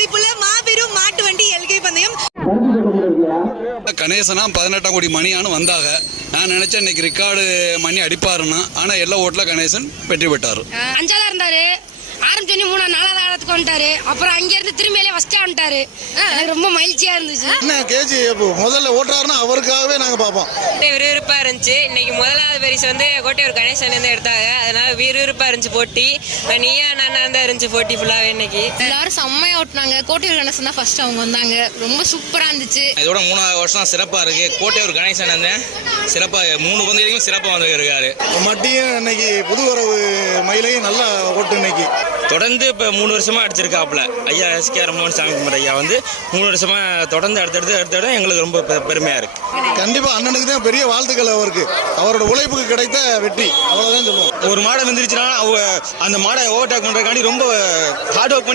மதிப்புள்ள மாபெரும் மாட்டு வண்டி எல்கை பந்தயம். கணேசனா 18 கோடி மணியானு வந்தாக. நான் நினைச்சேன் இன்னைக்கு ரெக்கார்டு மணி அடிப்பாருன்னா, ஆனா எல்லா ஓட்டுல கணேசன் வெற்றி பெற்றாரு. 5ஆவதா இருந்தாரு, ஆரம்பிச்சோடனே 3 4வது இடத்துக்கு வந்துட்டாரு. அப்புறம் அங்க இருந்து திரும்பியிலே ஃபர்ஸ்டா வந்துட்டாரு. எனக்கு ரொம்ப மகிழ்ச்சியா இருந்துச்சு. என்ன கேஜி முதல்ல ஓட்டுறாருன்னா அவருக்காகவே நாங்க பார்ப்போம். விறுவிறுப்பா இருந்துச்சு. இன்னைக்கு முதலாவது பரிசு வந்து கோட்டையூர் கணேசன் இருந்து எடுத்தாங்க. அதனால விறுவிறுப்பா இருந்துச்சு போட்டி. நீயா நானா தான் இருந்துச்சு போட்டி ஃபுல்லாவே. இன்னைக்கு எல்லாரும் செம்மையா ஓட்டுனாங்க. கோட்டையூர் கணேசன் தான் ஃபர்ஸ்ட் அவங்க வந்தாங்க. ரொம்ப சூப்பரா இருந்துச்சு. இதோட 3வது வருஷம் சிறப்பா இருக்கு. கோட்டையூர் கணேசன் வந்து சிறப்பா 3 பந்தயங்களும் சிறப்பா வந்து இருக்காரு. மட்டியும் இன்னைக்கு புது வரவு மயிலையும் நல்லா ஓட்டு இன்னைக்கு தொடர்ந்து இப்போ 3 வருஷமா அடிச்சிருக்காப்புல ஐயா எஸ்கே ரமோகன் சாமி குமார் ஐயா வந்து 3 வருஷமா தொடர்ந்து அடுத்தடுத்து எங்களுக்கு ரொம்ப பெருமையா இருக்கு. கண்டிப்பா அண்ணனுக்கு தான் பெரிய வாழ்த்துக்கள். அவருக்கு அவரோட உழைப்புக்கு கிடைத்த வெற்றி, அவ்வளவுதான் சொல்லுவோம். ஒரு மாடை வந்துருச்சுன்னா அந்த மாடை ஓவர்டேக் பண்றதுக்காண்டி ரொம்ப ஹார்ட் ஒர்க் பண்ணி